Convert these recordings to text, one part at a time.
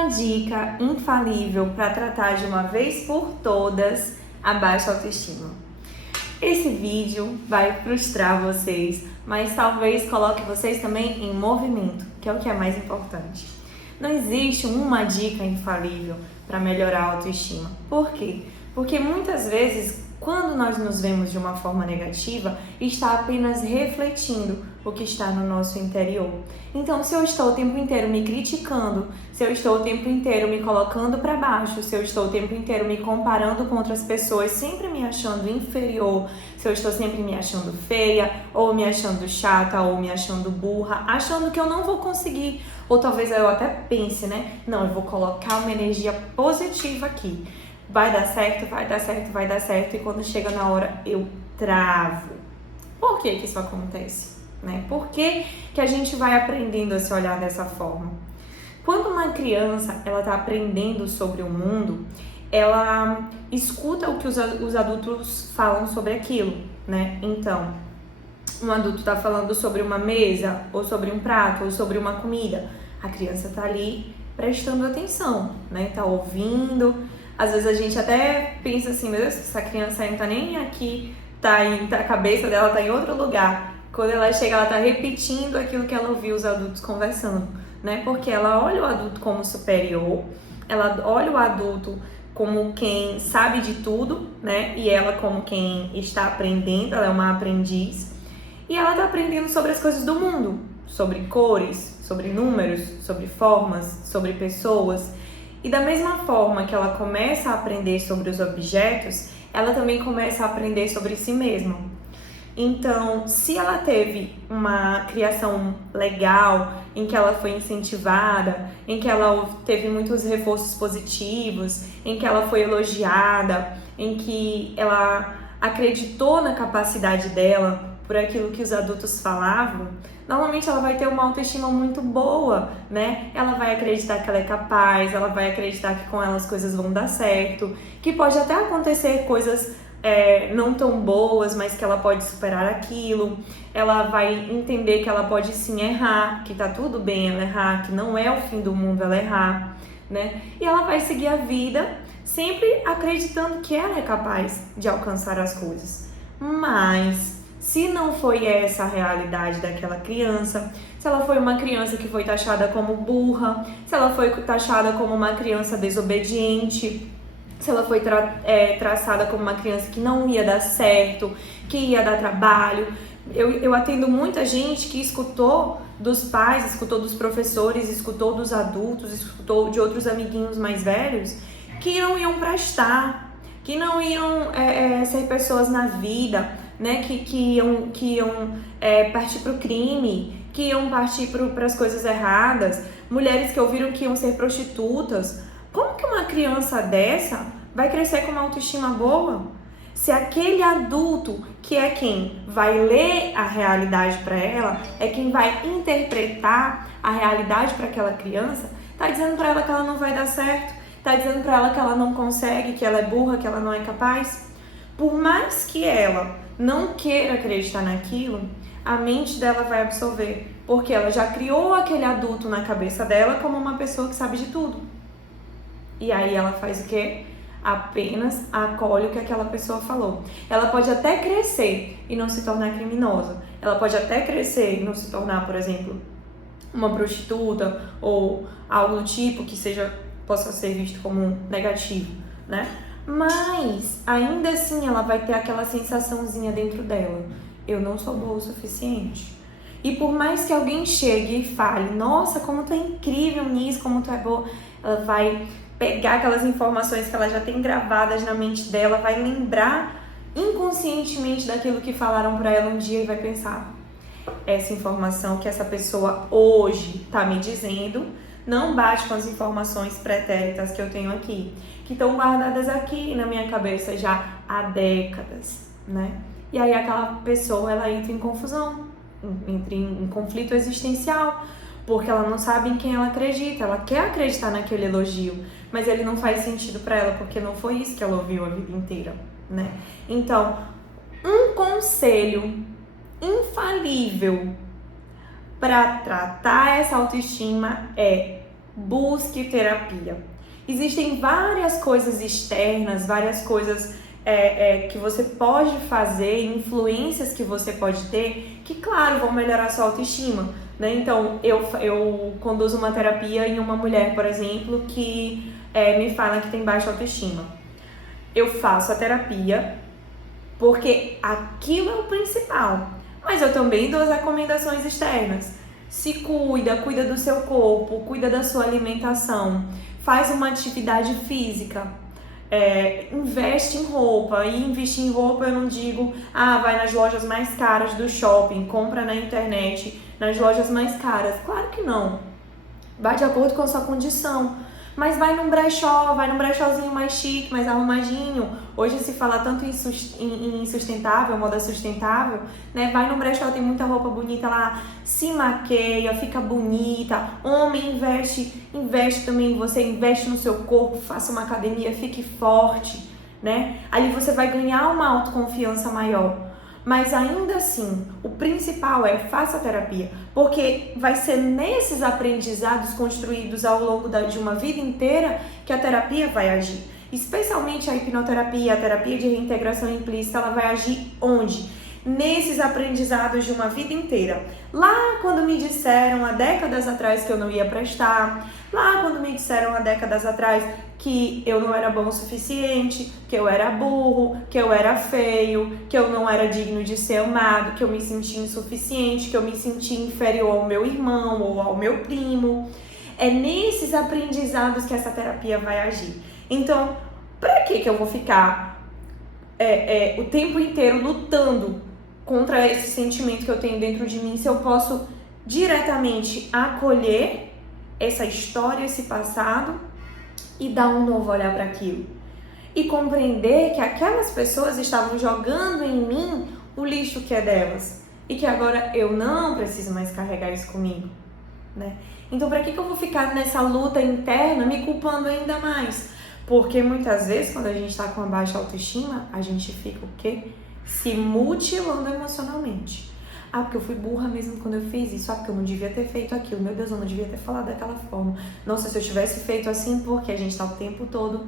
uma dica infalível para tratar de uma vez por todas a baixa autoestima. Esse vídeo vai frustrar vocês, mas talvez coloque vocês também em movimento, que é o que é mais importante. Não existe uma dica infalível para melhorar a autoestima. Por quê? Porque muitas vezes, quando nós nos vemos de uma forma negativa, está apenas refletindo o que está no nosso interior. Então, se eu estou o tempo inteiro me criticando, se eu estou o tempo inteiro me colocando para baixo, se eu estou o tempo inteiro me comparando com outras pessoas, sempre me achando inferior, se eu estou sempre me achando feia, ou me achando chata, ou me achando burra, achando que eu não vou conseguir, ou talvez eu até pense, né? Não, eu vou colocar uma energia positiva aqui. Vai dar certo, vai dar certo, vai dar certo, e quando chega na hora eu travo. Por que isso acontece? Né? Por que a gente vai aprendendo a se olhar dessa forma? Quando uma criança está aprendendo sobre o mundo, ela escuta o que os adultos falam sobre aquilo, né? Então, um adulto está falando sobre uma mesa, ou sobre um prato, ou sobre uma comida. A criança está ali prestando atenção, né? Está ouvindo. Às vezes a gente até pensa assim, meu Deus, essa criança não tá nem aqui, a cabeça dela tá em outro lugar. Quando ela chega, ela tá repetindo aquilo que ela ouviu os adultos conversando, né? Porque ela olha o adulto como superior, ela olha o adulto como quem sabe de tudo, né? E ela como quem está aprendendo, ela é uma aprendiz. E ela tá aprendendo sobre as coisas do mundo, sobre cores, sobre números, sobre formas, sobre pessoas. E da mesma forma que ela começa a aprender sobre os objetos, ela também começa a aprender sobre si mesma. Então, se ela teve uma criação legal, em que ela foi incentivada, em que ela teve muitos reforços positivos, em que ela foi elogiada, em que ela acreditou na capacidade dela por aquilo que os adultos falavam, normalmente ela vai ter uma autoestima muito boa, né? Ela vai acreditar que ela é capaz, ela vai acreditar que com ela as coisas vão dar certo, que pode até acontecer coisas não tão boas, mas que ela pode superar aquilo. Ela vai entender que ela pode sim errar, que tá tudo bem ela errar, que não é o fim do mundo ela errar, né? E ela vai seguir a vida sempre acreditando que ela é capaz de alcançar as coisas. Mas se não foi essa a realidade daquela criança, se ela foi uma criança que foi taxada como burra, se ela foi taxada como uma criança desobediente, se ela foi traçada como uma criança que não ia dar certo, que ia dar trabalho. Eu atendo muita gente que escutou dos pais, escutou dos professores, escutou dos adultos, escutou de outros amiguinhos mais velhos que não iam prestar, que não iam ser pessoas na vida, né? Que iam partir para o crime, que iam partir para as coisas erradas, mulheres que ouviram que iam ser prostitutas. Como que uma criança dessa vai crescer com uma autoestima boa? Se aquele adulto, que é quem vai ler a realidade para ela, é quem vai interpretar a realidade para aquela criança, tá dizendo para ela que ela não vai dar certo, tá dizendo para ela que ela não consegue, que ela é burra, que ela não é capaz. Por mais que ela não queira acreditar naquilo, a mente dela vai absorver, porque ela já criou aquele adulto na cabeça dela como uma pessoa que sabe de tudo. E aí ela faz o quê? Apenas acolhe o que aquela pessoa falou. Ela pode até crescer e não se tornar criminosa. Ela pode até crescer e não se tornar, por exemplo, uma prostituta ou algo do tipo que possa ser visto como negativo, né? Mas ainda assim ela vai ter aquela sensaçãozinha dentro dela: eu não sou boa o suficiente. E por mais que alguém chegue e fale: nossa, como tu é incrível nisso, como tu é boa, ela vai pegar aquelas informações que ela já tem gravadas na mente dela, vai lembrar inconscientemente daquilo que falaram para ela um dia e vai pensar: essa informação que essa pessoa hoje está me dizendo não bate com as informações pretéritas que eu tenho aqui, que estão guardadas aqui na minha cabeça já há décadas, né? E aí aquela pessoa, ela entra em confusão, entra em conflito existencial, porque ela não sabe em quem ela acredita. Ela quer acreditar naquele elogio, mas ele não faz sentido para ela, porque não foi isso que ela ouviu a vida inteira, né? Então, um conselho infalível para tratar essa autoestima é: busque terapia. Existem várias coisas externas, várias coisas que você pode fazer, influências que você pode ter, que, claro, vão melhorar a sua autoestima, né? Então, eu conduzo uma terapia em uma mulher, por exemplo, que me fala que tem baixa autoestima. Eu faço a terapia porque aquilo é o principal, mas eu também dou as recomendações externas. Se cuida do seu corpo, cuida da sua alimentação, faz uma atividade física, investe em roupa. E investir em roupa eu não digo, vai nas lojas mais caras do shopping, compra na internet, nas lojas mais caras. Claro que não. Vai de acordo com a sua condição. Mas vai num brechózinho mais chique, mais arrumadinho. Hoje se fala tanto em sustentável, moda sustentável, né? Vai num brechó, tem muita roupa bonita lá, se maqueia, fica bonita. Homem, investe também em você, investe no seu corpo, faça uma academia, fique forte, né? Ali você vai ganhar uma autoconfiança maior. Mas ainda assim, o principal é faça terapia, porque vai ser nesses aprendizados construídos ao longo de uma vida inteira que a terapia vai agir. Especialmente a hipnoterapia, a terapia de reintegração implícita, ela vai agir onde? Nesses aprendizados de uma vida inteira. Lá quando me disseram há décadas atrás que eu não ia prestar, lá quando me disseram há décadas atrás que eu não era bom o suficiente, que eu era burro, que eu era feio, que eu não era digno de ser amado, que eu me sentia insuficiente, que eu me sentia inferior ao meu irmão ou ao meu primo. É nesses aprendizados que essa terapia vai agir. Então, para que eu vou ficar o tempo inteiro lutando contra esse sentimento que eu tenho dentro de mim, se eu posso diretamente acolher essa história, esse passado e dar um novo olhar para aquilo? E compreender que aquelas pessoas estavam jogando em mim o lixo que é delas e que agora eu não preciso mais carregar isso comigo, né? Então, para que eu vou ficar nessa luta interna me culpando ainda mais? Porque muitas vezes, quando a gente está com a baixa autoestima, a gente fica o quê? Se mutilando emocionalmente. Porque eu fui burra mesmo quando eu fiz isso. Porque eu não devia ter feito aquilo. Meu Deus, eu não devia ter falado daquela forma. Nossa, se eu tivesse feito assim, porque a gente tá o tempo todo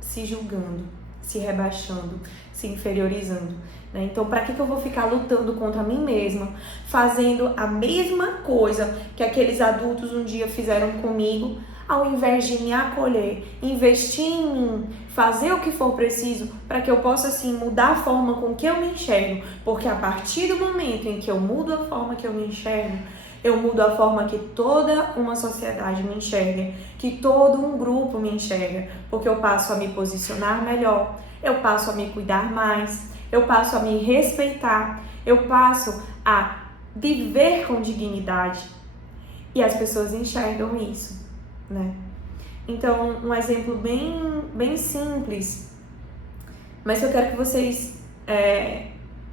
se julgando, se rebaixando, se inferiorizando, né? Então, para que eu vou ficar lutando contra mim mesma, fazendo a mesma coisa que aqueles adultos um dia fizeram comigo, ao invés de me acolher, investir em mim, fazer o que for preciso para que eu possa, assim, mudar a forma com que eu me enxergo. Porque a partir do momento em que eu mudo a forma que eu me enxergo, eu mudo a forma que toda uma sociedade me enxerga, que todo um grupo me enxerga, porque eu passo a me posicionar melhor, eu passo a me cuidar mais, eu passo a me respeitar, eu passo a viver com dignidade. E as pessoas enxergam isso, né? Então, um exemplo bem simples, mas que eu quero que vocês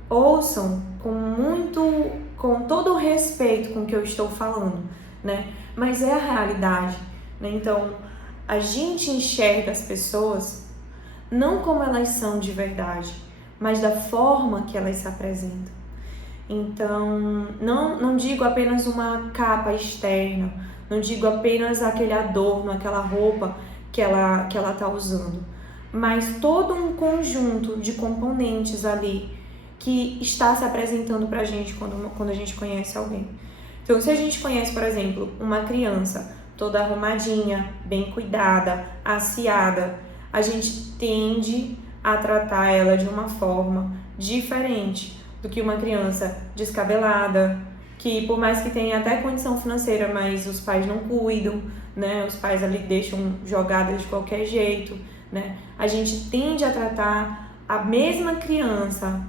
ouçam com todo o respeito com o que eu estou falando, né? Mas é a realidade, né? Então, a gente enxerga as pessoas não como elas são de verdade, mas da forma que elas se apresentam. Então, não digo apenas uma capa externa, não digo apenas aquele adorno, aquela roupa que ela tá usando, mas todo um conjunto de componentes ali que está se apresentando pra gente quando a gente conhece alguém. Então, se a gente conhece, por exemplo, uma criança toda arrumadinha, bem cuidada, aciada, a gente tende a tratar ela de uma forma diferente do que uma criança descabelada, que por mais que tenha até condição financeira, mas os pais não cuidam, né? Os pais ali deixam jogadas de qualquer jeito, né? A gente tende a tratar a mesma criança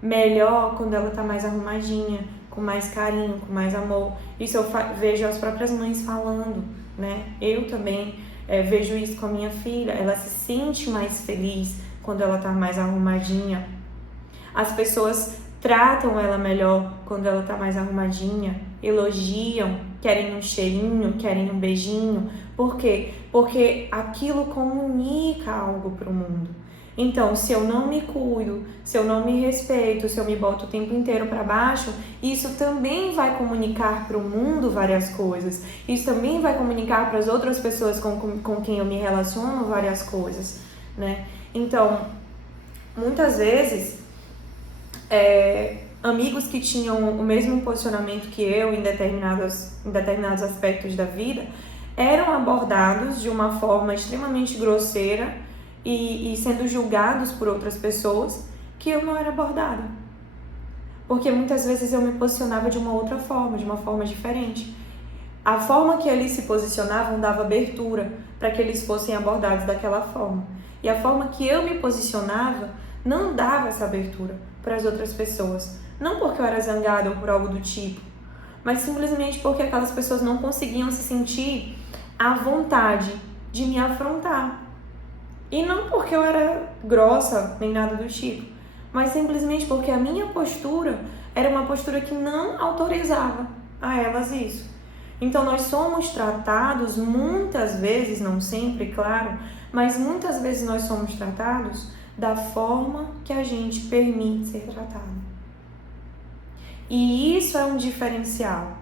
melhor quando ela tá mais arrumadinha, com mais carinho, com mais amor. Isso eu vejo as próprias mães falando, né? Eu também vejo isso com a minha filha. Ela se sente mais feliz quando ela tá mais arrumadinha. As pessoas tratam ela melhor quando ela tá mais arrumadinha, elogiam, querem um cheirinho, querem um beijinho. Por quê? Porque aquilo comunica algo pro mundo. Então, se eu não me cuido, se eu não me respeito, se eu me boto o tempo inteiro para baixo, isso também vai comunicar para o mundo várias coisas. Isso também vai comunicar para as outras pessoas com quem eu me relaciono várias coisas, né? Então, muitas vezes, amigos que tinham o mesmo posicionamento que eu em determinados aspectos da vida eram abordados de uma forma extremamente grosseira e sendo julgados por outras pessoas que eu não era abordada. Porque muitas vezes eu me posicionava de uma outra forma, de uma forma diferente. A forma que eles se posicionavam dava abertura para que eles fossem abordados daquela forma. E a forma que eu me posicionava não dava essa abertura para as outras pessoas. Não porque eu era zangada ou por algo do tipo, mas simplesmente porque aquelas pessoas não conseguiam se sentir à vontade de me afrontar. E não porque eu era grossa, nem nada do tipo, mas simplesmente porque a minha postura era uma postura que não autorizava a elas isso. Então nós somos tratados muitas vezes, não sempre, claro, mas muitas vezes nós somos tratados da forma que a gente permite ser tratado. E isso é um diferencial.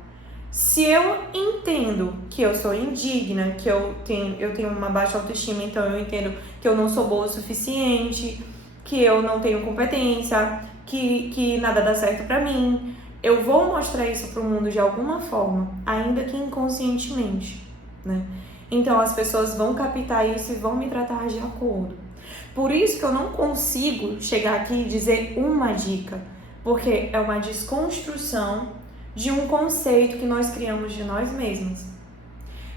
Se eu entendo que eu sou indigna, que eu tenho uma baixa autoestima, então eu entendo que eu não sou boa o suficiente, que eu não tenho competência, que nada dá certo pra mim, eu vou mostrar isso pro mundo de alguma forma, ainda que inconscientemente, né? Então as pessoas vão captar isso e vão me tratar de acordo. Por isso que eu não consigo chegar aqui e dizer uma dica, porque é uma desconstrução de um conceito que nós criamos de nós mesmos.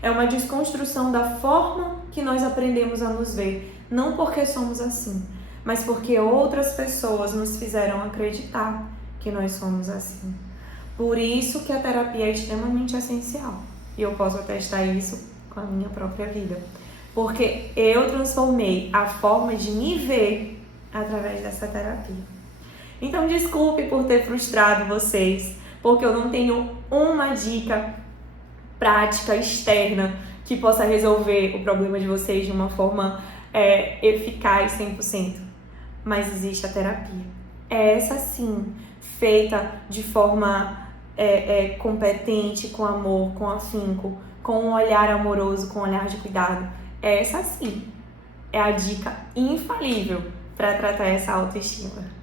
É uma desconstrução da forma que nós aprendemos a nos ver, não porque somos assim, mas porque outras pessoas nos fizeram acreditar que nós somos assim. Por isso que a terapia é extremamente essencial. E eu posso atestar isso com a minha própria vida. Porque eu transformei a forma de me ver através dessa terapia. Então, desculpe por ter frustrado vocês, porque eu não tenho uma dica prática, externa, que possa resolver o problema de vocês de uma forma eficaz 100%. Mas existe a terapia. É essa sim, feita de forma competente, com amor, com afinco, com um olhar amoroso, com um olhar de cuidado. Essa sim é a dica infalível para tratar essa autoestima.